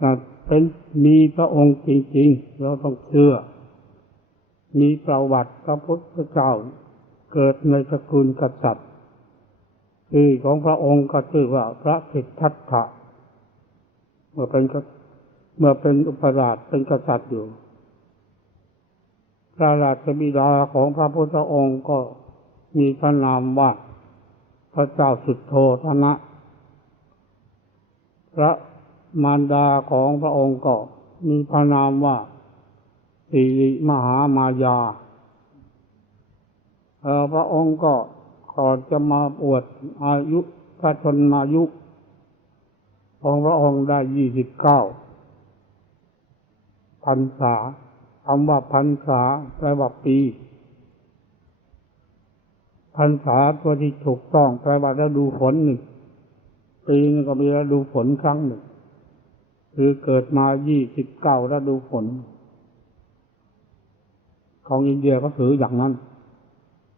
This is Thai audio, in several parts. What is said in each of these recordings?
ถ้าเป็นมีพระองค์จริงๆ เราต้องเชื่อ มีประวัติพระพุทธเจ้า เกิดในสกุลกษัตริย์ชื่อของพระองค์ก็ชื่อว่าพระสิทธัตถะเมื่อเป็นเมื่อเป็นอุปราชเป็นกษัตริย์อยู่ พระราชบิดาของพระพุทธองค์ก็มีพระนามว่าพระเจ้าสุดโทธนะ พระ มารดาของพระองค์ก็มีพระนามว่าสิริมหามายาพระองค์ก็ก่อนจะมาอวดอายุพระชนมายุของพระองค์ได้ยี่สิบเก้าพรรษาคำว่าพรรษาแปลว่าปีพรรษาตัวที่ถูกต้องแปลว่าฤดูฝนหนึ่งปีนึงก็มีฤดูฝนครั้งหนึ่ง คือเกิดมายี่สิบเก้าฤดูฝน ของอินเดียก็ถืออย่างนั้น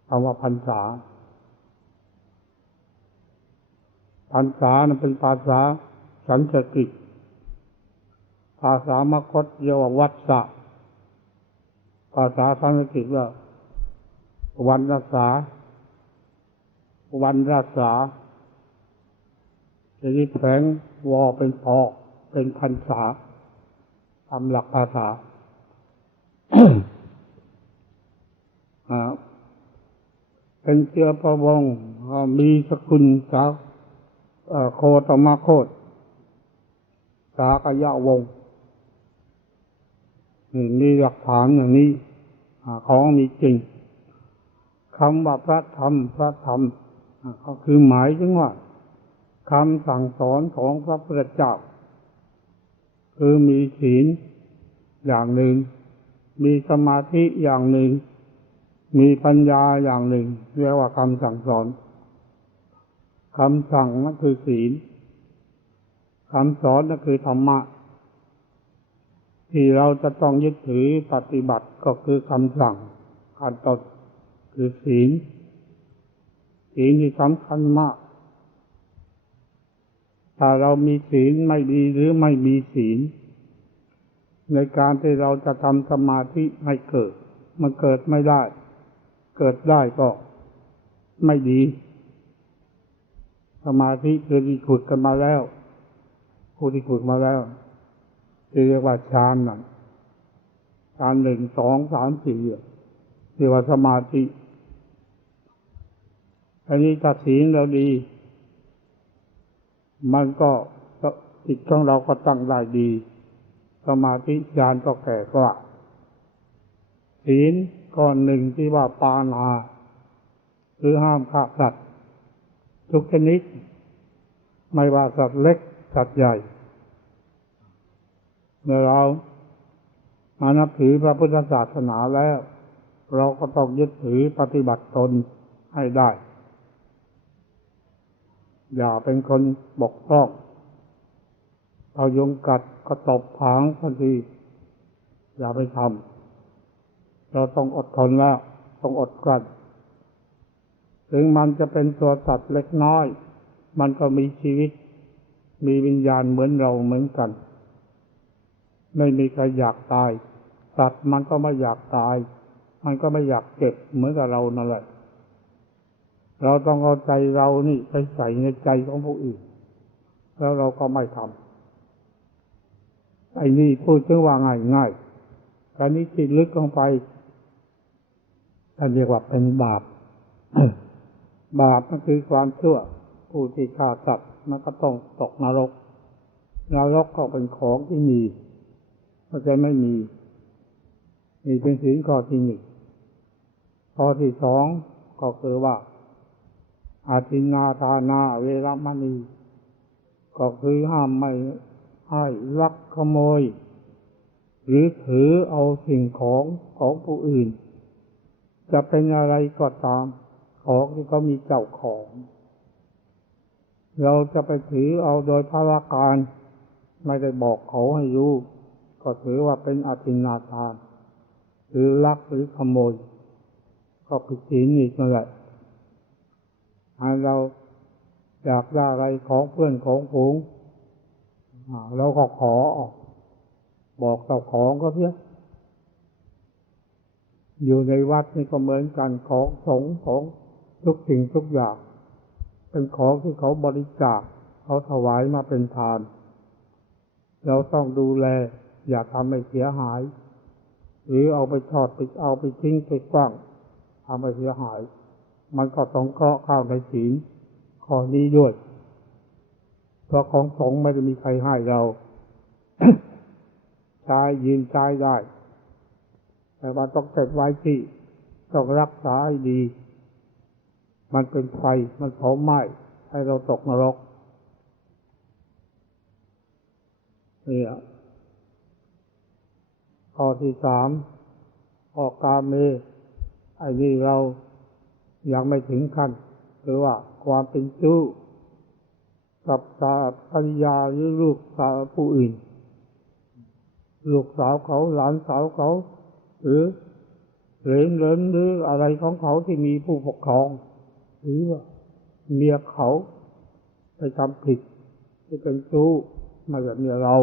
คำว่าพรรษาพรรษานั้นเป็นภาษาสันสกฤตภาษามคตเรียกว่าวัฏสะภาษาสันสกฤตว่าวันรักษา วันรักษาจะนี้แผงวอเป็นพอ เป็นพรรษาทำหลักภาษาเป็นเชื้อประวงมีสกุลจากโคตมะโคตสากยะวงนี่มีหลักฐานอย่างนี้ของมีจริงคำว่าพระธรรมพระธรรมก็คือหมายถึงว่าคำสั่งสอนของพระพุทธเจ้า คือมีศีลอย่างหนึ่ง มีสมาธิอย่างหนึ่ง มีปัญญาอย่างหนึ่งเรียกว่าคำสั่งสอนคำสั่งนั่นคือศีลคำสอนนั่นคือธรรมะ ที่เราจะต้องยึดถือปฏิบัติก็คือคำสั่งการตดคือศีลศีลที่สำคัญมาก ถ้าเรามีศีลไม่ดีหรือไม่มีศีล ในการที่เราจะทำสมาธิให้เกิด มันเกิดไม่ได้ เกิดได้ก็ไม่ดี สมาธิคือที่ขุดกันมาแล้วผู้ที่ขุดมาแล้วเรียกว่าฌานนั่นฌานหนึ่งสองสามสี่เรียกว่าสมาธิอันนี้ถ้าศีลเราดี มันก็จิตของเราก็ตั้งได้ดี สมาธิฌานก็แก่กว่าศีลก้อนหนึ่งที่ว่าปานาคือห้ามฆ่าสัตว์ทุกชนิด ไม่ว่าสัตว์เล็กสัตว์ใหญ่เมื่อเรามานับถือพระพุทธศาสนาแล้ว เราก็ต้องยึดถือปฏิบัติตนให้ได้ อย่าเป็นคนบกพร่องเอายงกัดก็ตบผางทันที อย่าไปทำเราต้องอดทนแล้ว ต้องอดกลั้นถึงมันจะเป็นตัวสัตว์เล็กน้อย มันก็มีชีวิต มีวิญญาณเหมือนเราเหมือนกัน ไม่มีใครอยากตาย สัตว์มันก็ไม่อยากตาย มันก็ไม่อยากเก็บเหมือนกับเรานั่นแหละ เราต้องเอาใจเรานี่ไปใส่ในใจของผู้อื่น แล้วเราก็ไม่ทำไอ้นี่พูดถึงว่าง่ายง่ายการนี้จิตลึกลงไปท่านเรียกว่าเป็นบาป บาปก็คือความชั่ว ผู้ที่ฆ่าสัตว์มันก็ต้องตกนรก นรกก็เป็นของที่มีก็จะไม่มีนี่เป็นสิ่งข้อที่หนึ่งข้อที่สองก็คือว่า อาทินาทานาเวรมณี ก็คือห้ามไม่ให้ลักขโมย หรือถือเอาสิ่งของของผู้อื่น จะเป็นอะไรก็ตาม ของที่เขามีเจ้าของ เราจะไปถือเอาโดยภารการ ไม่ได้บอกเขาให้รู้ ก็ถือว่าเป็นอธินาทาน หรือลักหรือขโมย ก็ผิดศีลอีกนั่นแหละ เราอยากได้อะไรของเพื่อนของฝูงเราก็ขอออกบอกเจ้าของก็เพียอยู่ในวัดนี่ก็เหมือนกันของสงของทุกสิ่งทุกอย่าง เป็นของที่เขาบริจาคเขาถวายมาเป็นทาน เราต้องดูแล อย่าทำให้เสียหาย หรือเอาไปทอดไปเอาไปทิ้งไปกว้างทำให้เสียหาย มันก็ต้องเคราะห์เข้าในศีลข้อนี้ด้วย เพราะของสงไม่ได้มีใครให้เราใช้ยืนใช้ได้ แต่ว่าต้องเก็บไว้ที่ต้องรักษาให้ดี มันเป็นไฟมันเผาไหม้ให้เราตกนรกนี่ข้อที่สามออกกาเมไอ้นี่เรา ยังไม่ถึงขั้นหรือว่าความเป็นจู้กับสาภรรยาหรือลูกสาวผู้อื่น ลูกสาวเขาหลานสาวเขา หรือเหลนเหลนหรืออะไรของเขาที่มีผู้ปกครอง หรือว่าเมียเขาไปทำผิดไปเป็นชู้มาแบบเมียเรา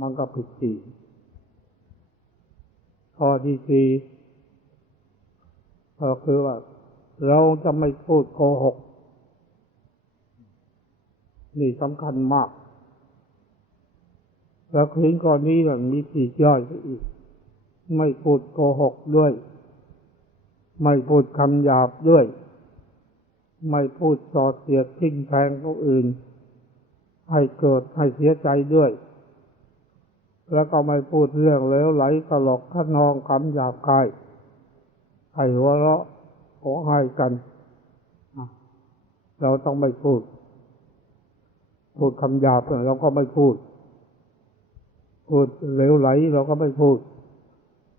มันก็ผิดสี่ข้อที่สี่ ก็คือว่า เราจะไม่พูดโกหก นี่สำคัญมาก แล้วคืนก่อนนี้แบบมีปีกย่อยไปอีก ไม่พูดโกหกด้วย ไม่พูดคำหยาบด้วย ไม่พูดสอดเสียดทิ้งแทงผู้อื่น ให้เกิดให้เสียใจด้วยแล้วก็ไม่พูดเรื่องเลวไหลตลกขนองคำหยาบคาย ให้หัวเราะขอให้กัน เราต้องไม่พูด พูดคำหยาบเราก็ไม่พูด พูดเลวไหลเราก็ไม่พูด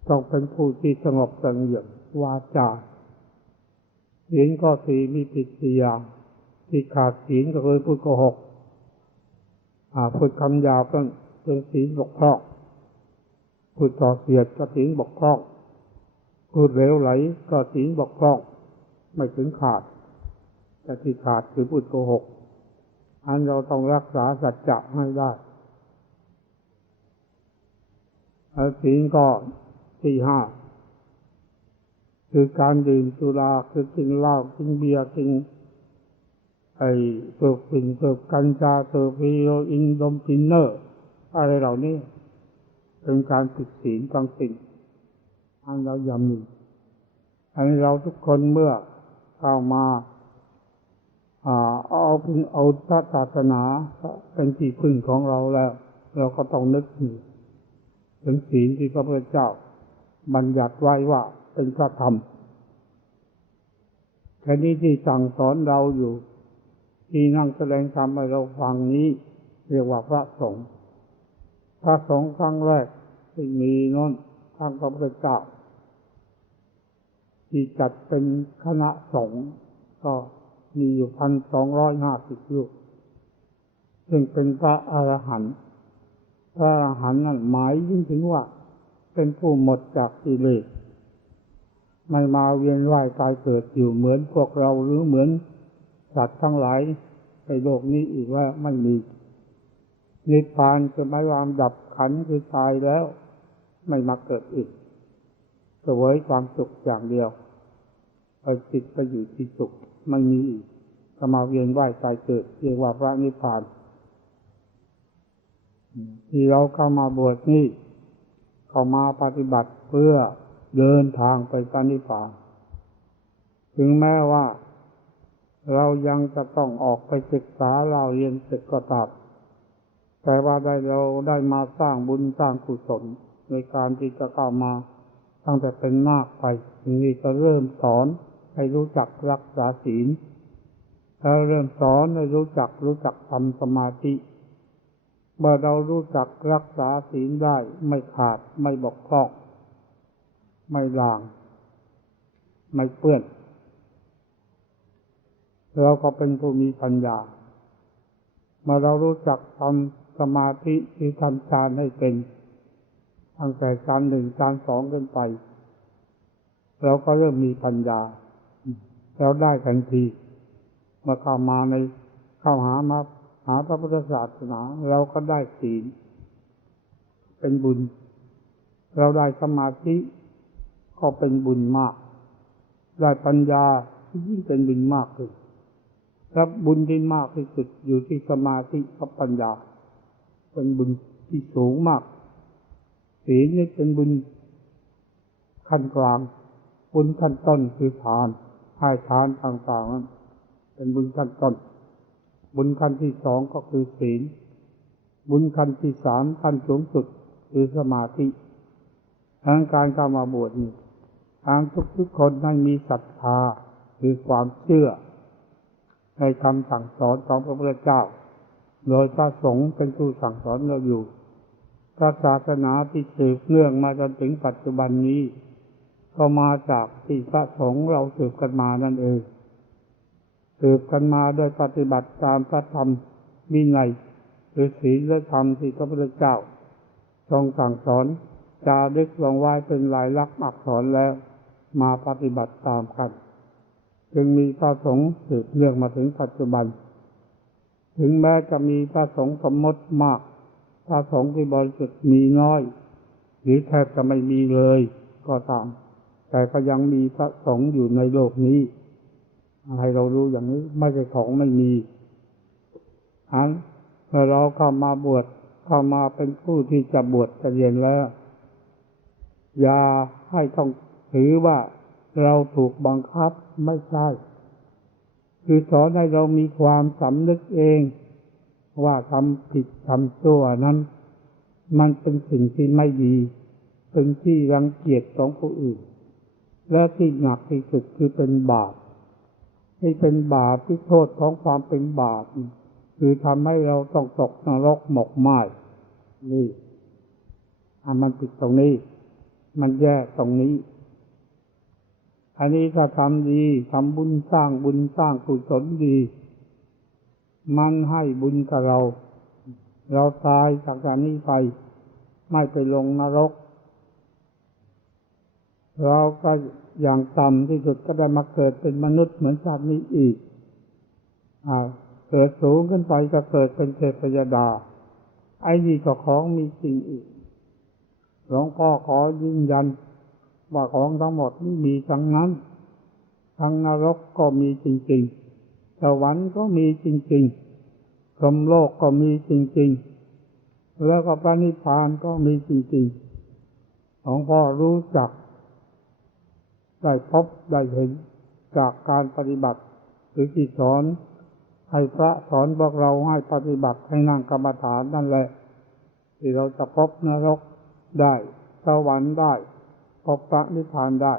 ต้องเป็นผู้ที่สงบสงบวาจาศีลก็สีมีผิดสี่อย่างที่ขาดศีลก็คือพูดโกหกพูดคำหยาบก็เป็นศีลบกพร่องพูดต่อเสียดก็ศีลบกพร่อง พูดเหลวไหลก็ศีลบกพร่อง ไม่ถึงขาดแต่ที่ขาดคือพูดโกหก อันเราต้องรักษาสัจจะให้ได้ศีลก็สี่ห้าคือการดื่มสุราคือกินเหล้ากินเบียร์กินไอ้เสิร์ฟสิ่งเสิร์ฟกัญชาเสิร์ฟฮีโรอินดมพินเนอร์ อะไรเหล่านี้ เป็นการผิดศีลบางสิ่ง อันเราอย่ามีอันเราทุกคนเมื่อเข้ามาเอาเอาพระศาสนาเป็นที่พึ่งของเราแล้ว เราก็ต้องนึกถึงถึงศีลที่พระพุทธเจ้า บัญญัติไว้ว่าเป็นพระธรรมแค่นี้ที่สั่งสอนเราอยู่ ที่นั่งแสดงธรรมให้เราฟังนี้ เรียกว่าพระสงฆ์พระสงฆ์ครั้งแรกที่มีน้นทางพระพุทธเจ้า ที่จัดเป็นคณะสงฆ์ก็มีอยู่พันสองร้อยห้าสิบลูกซึ่งเป็นพระอรหันต์พระอรหันต์นั้นหมายยิ่งถึงว่า เป็นผู้หมดจากกิเลสไม่มาเวียนว่ายตายเกิดอยู่เหมือนพวกเราหรือเหมือนสัตว์ทั้งหลายในโลกนี้อีกว่าไม่มีนิพพานจะไม่วางดับขันคือตายแล้ว ไม่มาเกิดอีกเสวยความสุขอย่างเดียว ไปจิตไปอยู่ที่สุขไม่มีอีกก็มาเวียนว่ายตายเกิดเรียกว่าพระนิพพานที่เราเข้ามาบวชนี่เข้ามาปฏิบัติเพื่อเดินทางไปพระนิพพาน ถึงแม้ว่า เรายังจะต้องออกไปศึกษาเราเรียนศึกก็ตามแต่ว่าได้เราได้มาสร้างบุญสร้างกุศลในการที่จะเข้ามาตั้งแต่เป็นมากไปทีนี้ก็เริ่มสอน ให้รู้จักรักษาศีลแล้วเริ่มสอนให้รู้จักรู้จักทำสมาธิเมื่อเรารู้จักรักษาศีลได้ไม่ขาดไม่บกพร่อง ไม่ลาง ไม่เปื้อนเราก็เป็นผู้มีปัญญาเมื่อเรารู้จักทำสมาธิที่ทำฌานให้เป็นตั้งแต่ฌานหนึ่งฌานสองขึ้นไป เราก็เริ่มมีปัญญา เราได้ทันทีมื่อเข้ามาในเข้าหามาหาพระพุทธศาสนาเราก็ได้ศีลเป็นบุญ เราได้สมาธิก็เป็นบุญมาก ได้ปัญญาที่ยิ่งเป็นบุญมากขึ้นรับบุญที่มากที่สุดอยู่ที่สมาธิกับปัญญา เป็นบุญที่สูงมากศีลนี่เป็นบุญขั้นกลางบุญขั้นต้นคือทาน ให้ทานต่างๆนั้นเป็นบุญขั้นต้น บุญขั้นที่สองก็คือศีล บุญขั้นที่สามขั้นสูงสุดคือสมาธิทางการเข้ามาบวชนี่ทางทุกๆคนให้มีศรัทธาคือความเชื่อ ในคำสั่งสอนของพระพุทธเจ้า โดยพระสงฆ์เป็นผู้สั่งสอนเราอยู่พระศาสนาที่สืบเนื่องมาจนถึงปัจจุบันนี้ ก็มาจากที่พระสงฆ์เราสืบกันมานั่นเองสืบกันมาโดยปฏิบัติตามพระธรรมวินัยหรือศีลและธรรมที่พระพุทธเจ้าทรงสั่งสอนจารึกลงไว้เป็นลายลักษณ์อักษรแล้ว มาปฏิบัติตามกัน จึงมีพระสงฆ์สืบเนื่องมาถึงปัจจุบัน ถึงแม้จะมีพระสงฆ์สมมติมาก พระสงฆ์ที่บริสุทธิ์มีน้อย หรือแทบจะไม่มีเลยก็ตาม แต่ก็ยังมีพระสงฆ์อยู่ในโลกนี้ ให้เรารู้อย่างนี้ไม่ใช่ของไม่มีอันเมื่อเราเข้ามาบวชเข้ามาเป็นผู้ที่จะบวชจะเรียนแล้ว อย่าให้ต้องถือว่าเราถูกบังคับไม่ใช่ คือสอนให้เรามีความสำนึกเอง ว่าทำผิดทำชั่วนั้น มันเป็นสิ่งที่ไม่ดี เป็นที่รังเกียจของผู้อื่น และที่หนักที่สุดคือเป็นบาปที่เป็นบาปที่โทษของความเป็นบาปคือทำให้เราต้องตกนรกหมกไหมนี่อันมันผิดตรงนี้ มันแย่ตรงนี้ อันนี้ถ้าทำดีทำบุญสร้างบุญสร้างกุศลดี มันให้บุญกับเรา เราตายจากการนี้ไป ไม่ไปลงนรก เราก็อย่างต่ำที่สุดก็ได้มาเกิดเป็นมนุษย์เหมือนชาตินี้อีกอ่าเกิดสูงขึ้นไปก็เกิดเป็นเทพยดา ไอ้นี่ก็ของมีจริงอีกหลวงพ่อขอยืนยัน ว่าของทั้งหมดนี่มีทั้งนั้น ทั้งนรกก็มีจริงๆ สวรรค์ก็มีจริงๆพรมโลกก็มีจริงๆ แล้วก็พระนิพพานก็มีจริงๆ หลวงพ่อรู้จัก ได้พบได้เห็นจากการปฏิบัติ หรือที่สอนให้พระสอนบอกเราให้ปฏิบัติให้นั่งกรรมฐานนั่นแหละ ที่เราจะพบนรกได้สวรรค์ได้พบพระนิพพานได้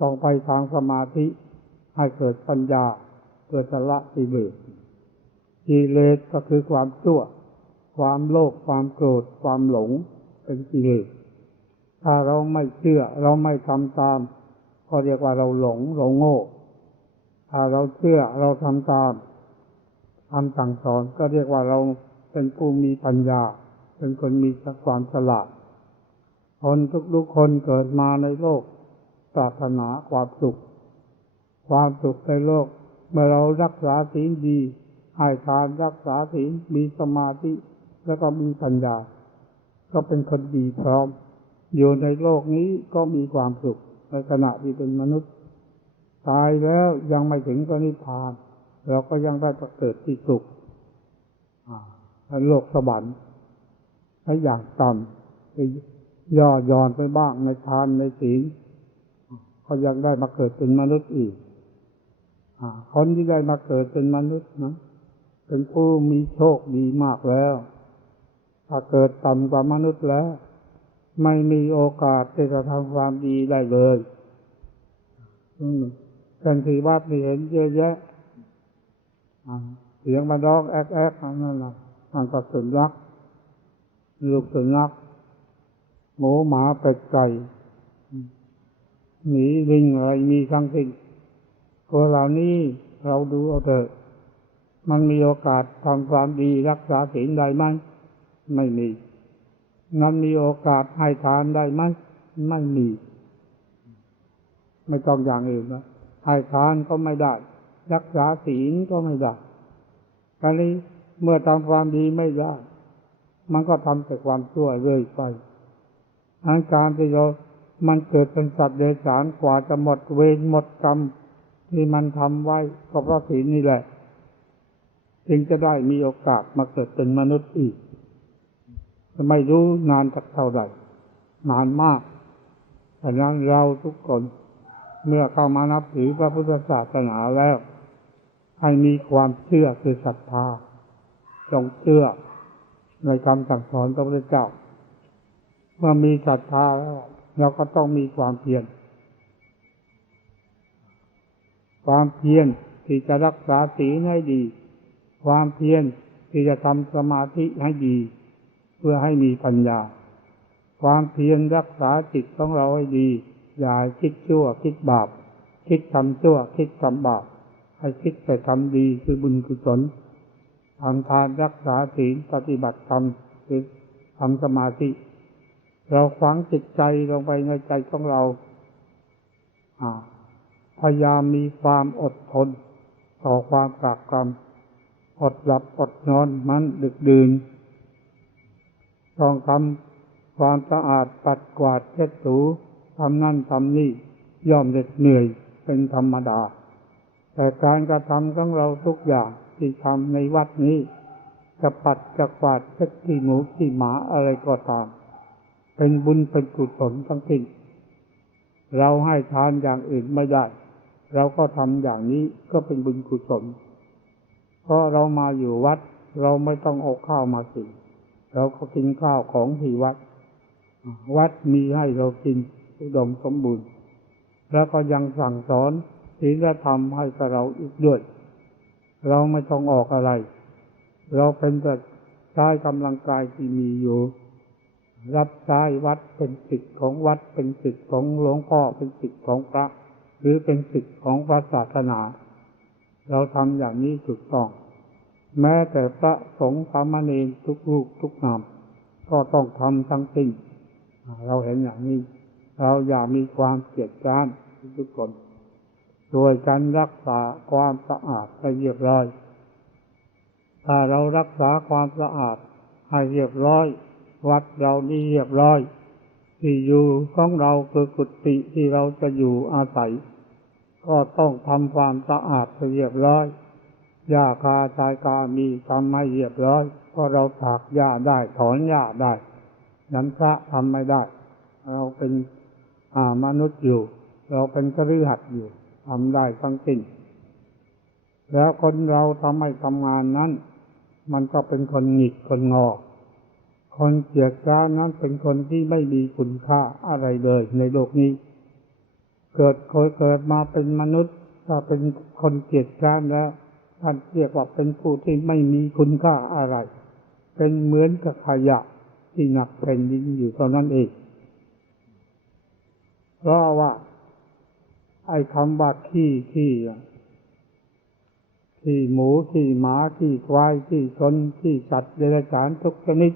ต้องไปทางสมาธิให้เกิดปัญญาเกิดสละกิเลสกิเลสก็คือความชั่ว ความโลภความโกรธ ความหลงเป็นกิเลสถ้าเราไม่เชื่อเราไม่ทำตาม ก็เรียกว่าเราหลงเราโง่ถ้าเราเชื่อเราทำตามคำสั่งสอนก็เรียกว่าเราเป็นผู้มีปัญญา เป็นคนมีความฉลาด คนทุกๆคนเกิดมาในโลกปรารถนาความสุข ความสุขในโลก เมื่อเรารักษาศีลดีให้ทานรักษาศีลมีสมาธิแล้วก็มีปัญญา ก็เป็นคนดีพร้อม อยู่ในโลกนี้ก็มีความสุข ในขณะที่เป็นมนุษย์ ตายแล้วยังไม่ถึงพระนิพพานเราก็ยังได้ประเกิดที่สุขโลกสวรรค์ให้อย่างต่ำคือย่อย่อนไปบ้างในทานในศีลก็ยังได้มาเกิดเป็นมนุษย์อีกอคนที่ได้มาเกิดเป็นมนุษย์นะเป็นผู้มีโชคดีมากแล้ว ถ้าเกิดต่ำกว่ามนุษย์แล้ว ไม่มีโอกาสที่จะทำความดีได้เลยกันทีว่าไปเห็นเยอะแยะเสียงมันร้องแอ๊กแอ๊กนั่นแหละมันก็สุนัขลูกสุนัขหมูหมาเป็ดไก่หนีลิงอะไรมีทั้งสิ้นตัวเหล่านี้เราดูเอาเถอะมันมีโอกาสทำความดีรักษาศีลได้ไหมไม่มี นั้นมีโอกาสให้ทานได้ไหมไม่มี ไม่ต้องอย่างอื่นนะให้ทานก็ไม่ได้ รักษาศีลก็ไม่ได้การนี้เมื่อทำความดีไม่ได้ มันก็ทำแต่ความชั่วเรื่อยไปอันการที่เรามันเกิดเป็นสัตว์เดรัจฉานกว่าจะหมดเวรหมดกรรมที่มันทำไว้ก็เพราะศีลนี่แหละ จึงจะได้มีโอกาสมาเกิดเป็นมนุษย์อีก ไม่รู้นานสักเท่าไหร่นานมากดังนั้นเราทุกคนเมื่อเข้ามานับถือพระพุทธศาสนาแล้ว ให้มีความเชื่อคือศรัทธาจงเชื่อในคำสั่งสอนพระพุทธเจ้า เมื่อมีศรัทธาแล้วเราก็ต้องมีความเพียร ความเพียรที่จะรักษาศีลให้ดี ความเพียรที่จะทำสมาธิให้ดี เพื่อให้มีปัญญา ความเพียรรักษาจิตของเราให้ดี อย่าคิดชั่วคิดบาป คิดทำชั่วคิดทำบาป ให้คิดแต่ทำดีคือบุญกุศลทำทานรักษาศีลปฏิบัติธรรมคือทำสมาธิ เราฝังจิตใจลงไปในใจของเราพยายามมีความอดทน ต่อความกากกรรม อดหลับอดนอนมันดึกดื่น ต้องทำความสะอาดปัดกวาดเช็ดถูทำนั่นทำนี่ย่อมเหน็ดเหนื่อยเป็นธรรมดา แต่การกระทำของเราทุกอย่างที่ทำในวัดนี้จะปัดจะกวาดเช็ดที่หมูที่หมาอะไรก็ตาม เป็นบุญเป็นกุศลทั้งสิ้นเราให้ทานอย่างอื่นไม่ได้ เราก็ทำอย่างนี้ก็เป็นบุญกุศลเพราะเรามาอยู่วัด เราไม่ต้องเอาข้าวมากิน เราก็กินข้าวของที่วัด วัดมีให้เรากินอุดมสมบูรณ์ แล้วก็ยังสั่งสอนศีลธรรมให้กับเราอีกด้วย เราไม่ต้องออกอะไร เราเป็นแต่ใช้กำลังกายที่มีอยู่ รับใช้วัดเป็นสิทธิ์ของวัดเป็นสิทธิ์ของหลวงพ่อเป็นสิทธิ์ของพระ หรือเป็นสิทธิ์ของพระศาสนา เราทำอย่างนี้ถูกต้อง แม้แต่พระสงฆ์สามเณรทุกรูปทุกนามก็ต้องทำทั้งสิ้นเราเห็นอย่างนี้ เราอย่ามีความเกลียดชังทุกคนโดยการรักษาความสะอาดให้เรียบร้อย ถ้าเรารักษาความสะอาดให้เรียบร้อย วัดเรานี่เรียบร้อย ที่อยู่ของเราคือกุฏิที่เราจะอยู่อาศัย ก็ต้องทำความสะอาดเรียบร้อย หญ้าคาชายกามีทำให้เรียบร้อยเพราะเราถากหญ้าได้ถอนหญ้าได้ นั้นพระทำไม่ได้ เราเป็นอ่ามนุษย์อยู่ เราเป็นกฤหัสอยู่ทำได้ทั้งสิ้นแล้วคนเราทำให้ทำงานนั้น มันก็เป็นคนหงิกคนงอ คนเกียรติค้านนั้นเป็นคนที่ไม่มีคุณค่าอะไรเลยในโลกนี้ เกิดเคยเกิดมาเป็นมนุษย์ถ้าเป็นคนเกียรติค้านแล้ว ท่านเรียกว่าเป็นผู้ที่ไม่มีคุณค่าอะไร เป็นเหมือนกับขยะที่หนักแผ่นดินอยู่เท่านั้นเอง เพราะว่า ไอ้คำว่าขี้ขี้ขี้หมูขี้หมาขี้ควายขี้ชนขี้สัตว์เดรัจฉานทุกชนิด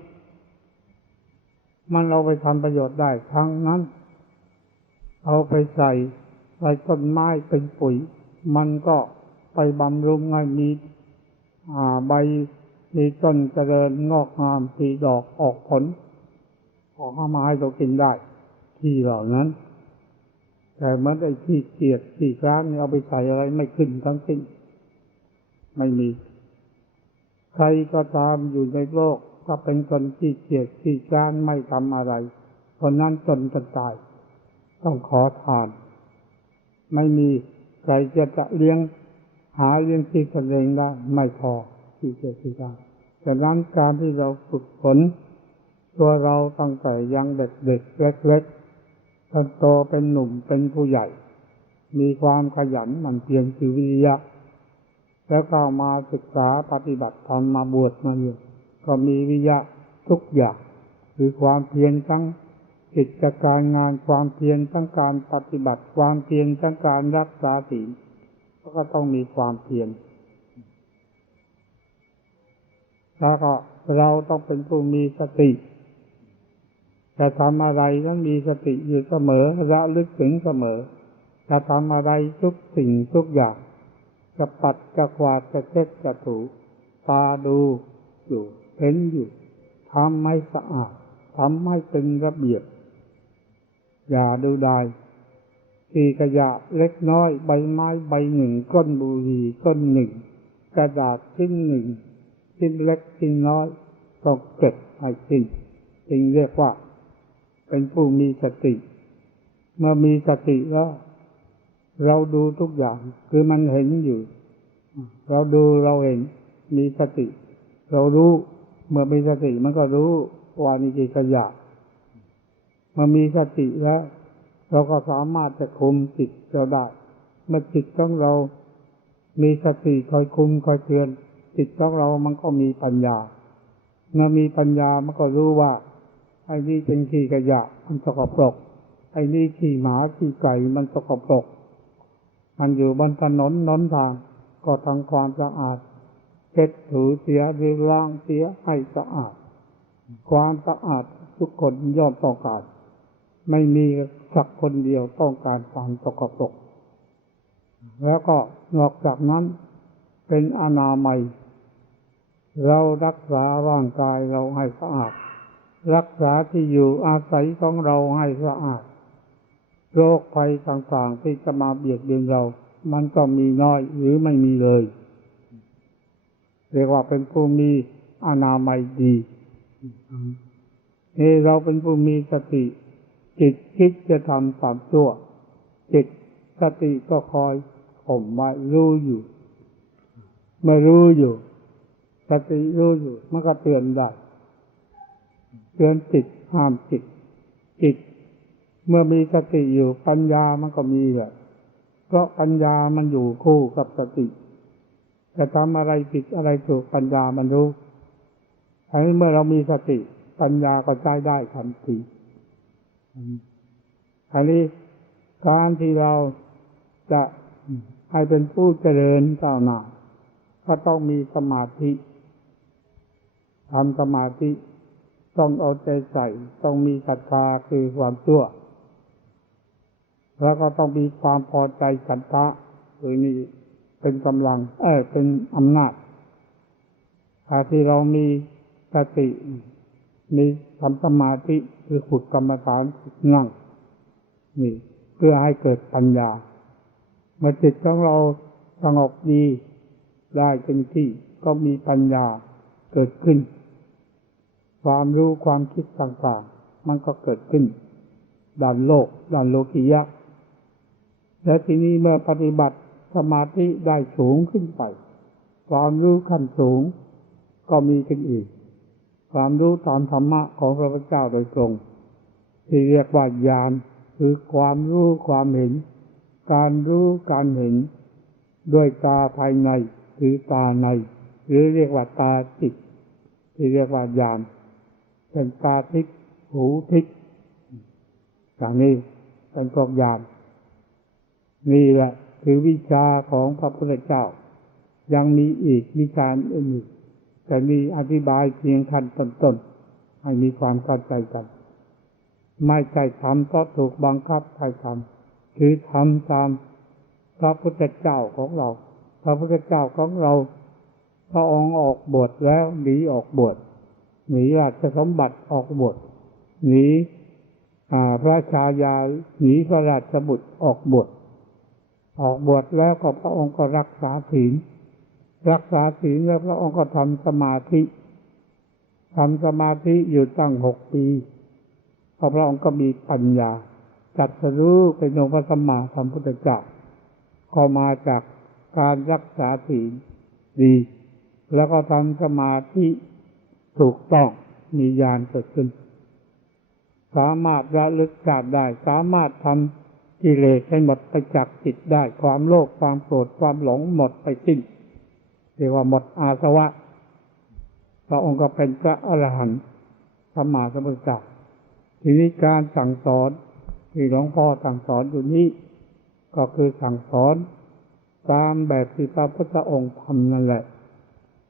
มันเราไปทำประโยชน์ได้ทั้งนั้น เอาไปใส่ใส่ต้นไม้เป็นปุ๋ย มันก็ ไปบำรุงให้มีใบมีต้นเจริญงอกงามมีดอกออกผลออกมาให้เรากินได้ ที่เหล่านั้น แต่เมื่อไอ้ที่เกียดที่ร้านเอาไปใส่อะไรไม่ขึ้นทั้งสิ้นไม่มี ใครก็ตามอยู่ในโลกถ้าเป็นคนที่เกียจที่การไม่ทำอะไรคนนั้นจนจนตาย ต้องขอทาน ไม่มีใครจะจะเลี้ยง หาเลี้ยงที่ตนเองได้ไม่พอที่จะที่การแต่นั้นการที่เราฝึกฝนตัวเราตั้งแต่ยังเด็กเเล็กๆจนโตเป็นหนุ่มเป็นผู้ใหญ่ มีความขยันหมั่นเพียรคือวิริยะ แล้วก็มาศึกษาปฏิบัติธรรมมาบวชมาอยู่ก็มีวิยะทุกอย่างคือความเพียรทั้งกิจการงานความเพียรทั้งการปฏิบัติความเพียรทั้งการรักษาศีล ก็ต้องมีความเพียรแล้วก็เราต้องเป็นผู้มีสติจะทำอะไรต้องมีสติอยู่เสมอระลึกถึงเสมอ จะทำอะไรทุกสิ่งทุกอย่าง จะปัดจะกวาดจะเช็ดจะถูตาดูอยู่เห็นอยู่ทำให้สะอาดทำให้เป็นระเบียบ อย่าดูได้ทีขยะเล็กน้อย ใบไม้ใบหนึ่ง ก้นบุหรี่ก้นหนึ่ง กระดาษชิ้นหนึ่ง ชิ้นเล็กชิ้นน้อยต้องเก็บให้สิ้นจึงเรียกว่า เป็นผู้มีสติ เมื่อมีสติแล้วเราดูทุกอย่าง คือมันเห็นอยู่ เราดูเราเห็น มีสติ เรารู้ เมื่อมีสติมันก็รู้ว่านี่คือขยะเมื่อมีสติแล้ว เราก็สามารถจะคุมจิตเราได้เมื่อจิตของเรา มีสติคอยคุมคอยเตือน จิตของเรามันก็มีปัญญา เมื่อมีปัญญามันก็รู้ว่าไอ้นี่เป็นขี้ขยะมันสกปรกไอ้นี่ขี้หมาขี้ไก่มันสกปรก มันอยู่บนถนนนนทาง ก็ทำความสะอาดเช็ดถูเสียหรือล้างเสียให้สะอาด ความสะอาดทุกคนย่อมต้องการ ไม่มีสักคนเดียวต้องการความสกปรกแล้วก็นอกจากนั้นเป็นอนามัย เรารักษาร่างกายเราให้สะอาด รักษาที่อยู่อาศัยของเราให้สะอาด โรคภัยต่างๆที่จะมาเบียดเบียนเรา มันก็มีน้อยหรือไม่มีเลย เรียกว่าเป็นผู้มีอนามัยดีนี่เราเป็นผู้มีสติ จิตคิดจะทำความชั่ว จิตสติก็คอยข่มไว้รู้อยู่มื่รู้อยู่ สติรู้อยู่ มันก็เตือนได้ เตือนจิตห้ามจิต จิต เมื่อมีสติอยู่ปัญญามันก็มีแหละเพราะปัญญามันอยู่คู่กับสติจะทำอะไรผิดอะไรถูกปัญญามันรู้อันนี้เมื่อเรามีสติ ปัญญาก็ใช้ได้ทันที อันนี้การที่เราจะให้เป็นผู้เจริญก้าวหน้าก็ต้องมีสมาธิทำสมาธิ ต้องเอาใจใส่ ต้องมีศรัทธาคือความชั่วแล้วก็ต้องมีความพอใจฉันทะคือนี่เป็นกำลัง เออเป็นอำนาจถ้าที่เรามีสติ มีทำสมาธิคือฝึกกรรมฐานนั่งนี่เพื่อให้เกิดปัญญา เมื่อจิตของเราสงบดีได้เป็นที่ก็มีปัญญาเกิดขึ้น ความรู้ความคิดต่างๆ มันก็เกิดขึ้นด้านโลกด้านโลกิยะ และทีนี้เมื่อปฏิบัติสมาธิได้สูงขึ้นไป ความรู้ขั้นสูงก็มีขึ้นอีก ความรู้ตามธรรมะของพระพุทธเจ้าโดยตรง ที่เรียกว่าญาณคือความรู้ความเห็น การรู้การเห็น ด้วยตาภายในคือตาใน หรือเรียกว่าตาจิต ที่เรียกว่าญาณเป็นตาทิพหูทิพอย่างนี้เป็นพวกญาณนี่แหละคือวิชาของพระพุทธเจ้า ยังมีอีกวิชาอื่น แต่มีอธิบายเพียงขั้นต้นๆให้มีความเข้าใจกัน ไม่ใช่ทำเพราะถูกบังคับใครทำคือทำตามพระพุทธเจ้าของเรา พระพุทธเจ้าของเรา พระองค์ออกบวชแล้วหนีออกบวชหนีราชสมบัติออกบวชหนีพระชายาหนีพระราชบุตรออกบวชออกบวชแล้วก็พระองค์ก็รักษาศีล รักษาศีลแล้วพระองค์ก็ทำสมาธิทำสมาธิอยู่ตั้งหกปีพอพระองค์ก็มีปัญญา จัดสรู้เป็นองค์พระสัมมาสัมพุทธเจ้าก็มาจากการรักษาศีลดี แล้วก็ทำสมาธิถูกต้องมีญาณเกิดขึ้น สามารถระลึกชาติได้ สามารถทำกิเลสให้หมดไปจากจิตได้ ความโลภความโกรธความหลงหมดไปสิ้น เรียกว่าหมดอาสวะ พระองค์ก็เป็นพระอรหันต์สมมาสมุทธเจ้าทีนี้การสั่งสอนที่หลวงพ่อสั่งสอนอยู่นี้ ก็คือสั่งสอนตามแบบที่พระพุทธองค์ทำนั่นแหละ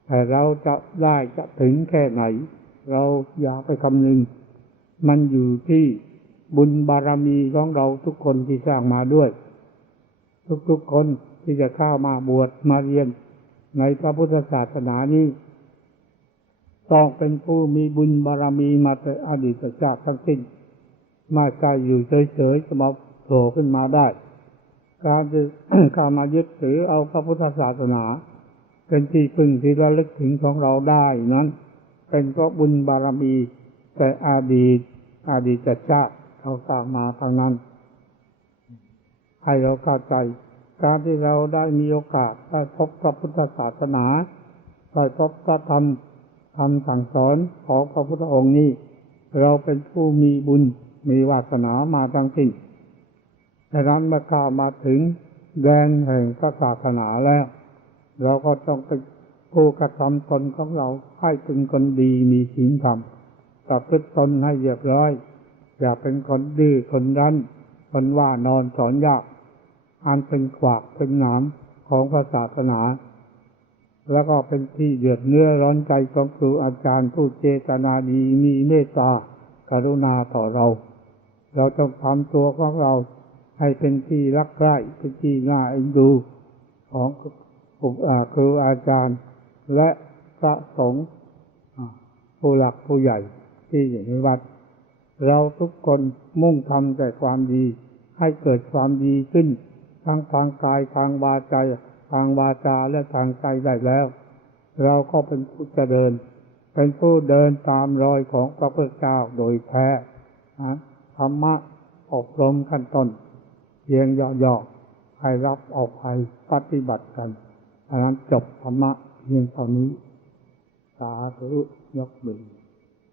แต่เราจะได้จะถึงแค่ไหน เราอย่าไปคำนึง มันอยู่ที่บุญบารมีของเราทุกคนที่สร้างมาด้วย ทุกๆคนที่จะเข้ามาบวชมาเรียน ในพระพุทธศาสนานี้ต้องเป็นผู้มีบุญบารมีมาแต่อดีตชาติทั้งสิ้นไม่ใจอยู่เฉยๆจะมาโผล่ขึ้นมาได้ การจะการมายึดถือเอาพระพุทธศาสนา เป็นที่พึ่งที่ระลึกถึงของเราได้นั้น เป็นเพราะบุญบารมีแต่อดีตอดีตชาติเราสร้างมาทางนั้น ให้เราเข้าใจ การที่เราได้มีโอกาสได้พบพระพุทธศาสนาได้พบพระธรรมคำสั่งสอนของพระพุทธองค์นี้ เราเป็นผู้มีบุญมีวาสนามาทั้งสิ้นดังนั้นเมื่อก้าวมาถึงแดนแห่งพระศาสนาแล้ว เราก็ต้องเป็นผู้กระทำตนของเราให้เป็นคนดีมีศีลธรรมประพฤติตนให้เรียบร้อย อย่าเป็นคนดื้อคนรั้น คนว่านอนสอนยาก อันเป็นขวากเป็นหนามของพระศาสนา แล้วก็เป็นที่เดือดเนื้อร้อนใจของครูอาจารย์ผู้เจตนาดีมีเมตตากรุณาต่อเรา เราต้องทำตัวของเราให้เป็นที่รักใคร่เป็นที่น่าเอ็นดูของครูอาจารย์ และพระสงฆ์ผู้หลักผู้ใหญ่ที่อยู่ในวัด เราทุกคนมุ่งทำแต่ความดีให้เกิดความดีขึ้น ทั้งทางกายทางวาใจทางวาจาและทางใจได้แล้ว เราก็เป็นผู้เจริญ เป็นผู้เดินตามรอยของพระพุทธเจ้าโดยแท้ธรรมะอบรมขั้นต้นเพียงย่อๆให้รับออกไปปฏิบัติกันอันนั้นจบธรรมะเพียงเท่านี้ สาธุยกมือ